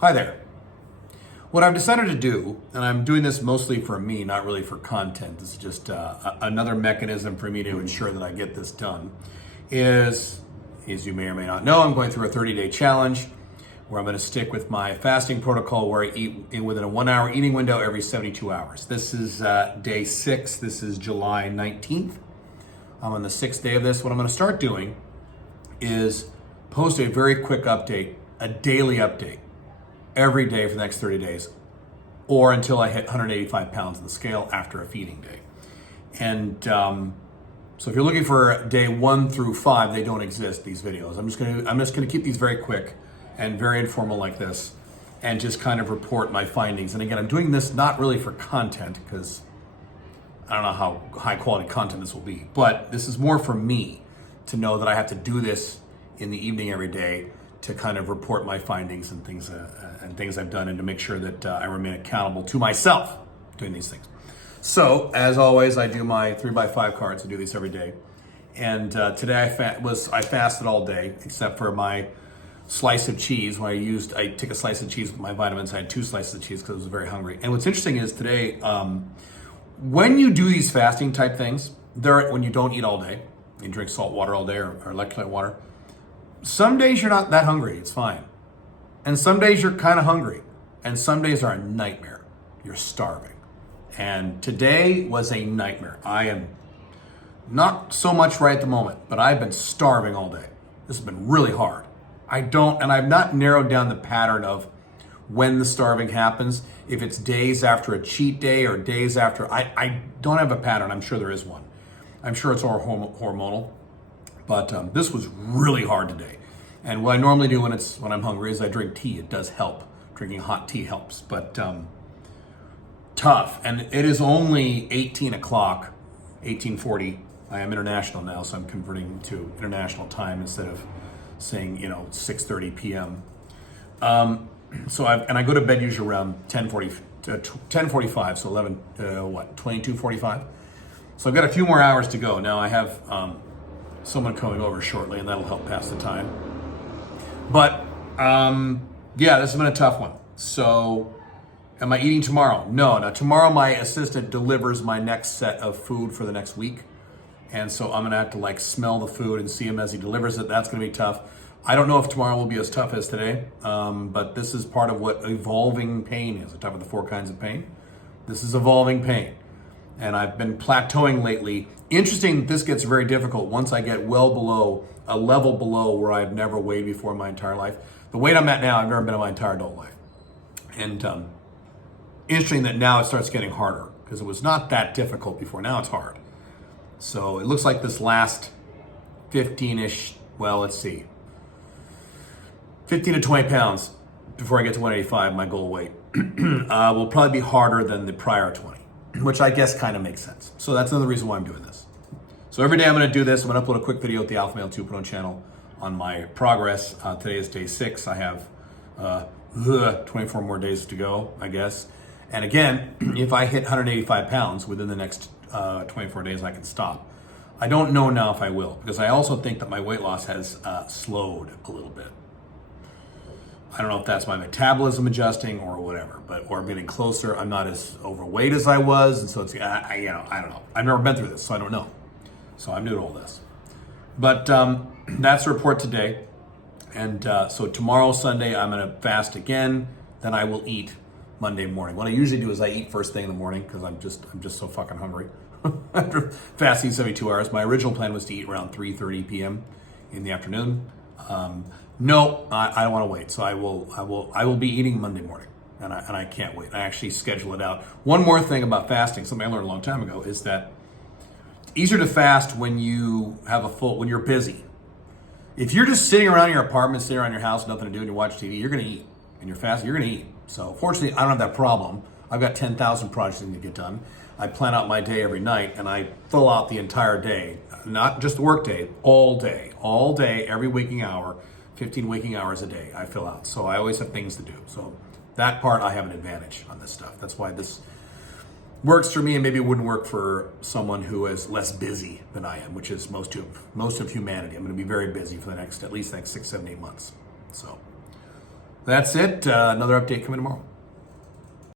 Hi there. What I've decided to do, and I'm doing this mostly for me, not really for content, this is just another mechanism for me to ensure that I get this done, is, as you may or may not know, I'm going through a 30-day challenge where I'm going to stick with my fasting protocol where I eat within a 1 hour eating window every 72 hours. This is day 6. This is July 19th. I'm on the 6th day of this. What I'm going to start doing is post a very quick update, a daily update, every day for the next 30 days, or until I hit 185 pounds on the scale after a feeding day. And so if you're looking for day 1 through 5, they don't exist, these videos. I'm just gonna keep these very quick and very informal like this, and just kind of report my findings. And again, I'm doing this not really for content, because I don't know how high quality content this will be, but this is more for me to know that I have to do this in the evening every day to kind of report my findings and things I've done, and to make sure that I remain accountable to myself doing these things. So, as always, I do my 3x5 cards. I do these every day. And today I fasted all day, except for my slice of cheese. When I took a slice of cheese with my vitamins. I had 2 slices of cheese because I was very hungry. And what's interesting is today, when you do these fasting type things, when you don't eat all day, you drink salt water all day or electrolyte water, some days you're not that hungry, it's fine. And some days you're kind of hungry. And some days are a nightmare. You're starving. And today was a nightmare. I am not so much right at the moment, but I've been starving all day. This has been really hard. I've not narrowed down the pattern of when the starving happens, if it's days after a cheat day or days after. I don't have a pattern. I'm sure there is one. I'm sure it's all hormonal. But this was really hard today. And what I normally do when I'm hungry is I drink tea. It does help. Drinking hot tea helps, but tough. And it is only 18 o'clock, 18:40. I am international now, so I'm converting to international time instead of saying, 6:30 p.m. So I go to bed usually around 10:45, so 22:45. So I've got a few more hours to go. Now I have someone coming over shortly, and that'll help pass the time. But this has been a tough one. So am I eating tomorrow? No. Now tomorrow my assistant delivers my next set of food for the next week. And so I'm gonna have to smell the food and see him as he delivers it. That's gonna be tough. I don't know if tomorrow will be as tough as today, but this is part of what evolving pain is. I talk about the 4 kinds of pain. This is evolving pain. And I've been plateauing lately. Interesting, this gets very difficult once I get well below, a level below where I've never weighed before in my entire life. The weight I'm at now, I've never been in my entire adult life. And interesting that now it starts getting harder, because it was not that difficult before. Now it's hard. So it looks like this last 15-ish, 15 to 20 pounds before I get to 185, my goal weight, will probably be harder than the prior 20, which I guess kind of makes sense. So that's another reason why I'm doing this. So every day I'm going to do this. I'm going to upload a quick video at the Alpha Male 2.0 channel on my progress. Today is day 6. I have 24 more days to go, I guess. And again, if I hit 185 pounds within the next 24 days, I can stop. I don't know now if I will, because I also think that my weight loss has slowed a little bit. I don't know if that's my metabolism adjusting or whatever, or I'm getting closer. I'm not as overweight as I was, and so it's I don't know. I've never been through this, so I don't know. So I'm new to all this. But that's the report today. And so tomorrow, Sunday, I'm going to fast again. Then I will eat Monday morning. What I usually do is I eat first thing in the morning, because I'm just so fucking hungry. After fasting 72 hours, my original plan was to eat around 3:30 p.m. in the afternoon. No, I don't want to wait. So I will be eating Monday morning, and I can't wait. I actually schedule it out. One more thing about fasting, something I learned a long time ago, is that it's easier to fast when when you're busy. If you're just sitting around your apartment, sitting around your house, nothing to do, and you watch TV, you're going to eat. And you're fasting, you're going to eat. So fortunately, I don't have that problem. I've got 10,000 projects to get done. I plan out my day every night, and I fill out the entire day, not just the work day, all day, every waking hour, 15 waking hours a day I fill out. So I always have things to do. So that part, I have an advantage on this stuff. That's why this works for me, and maybe it wouldn't work for someone who is less busy than I am, which is most of humanity. I'm going to be very busy for at least the next 6, 7, 8 months. So That's it. Another update coming tomorrow.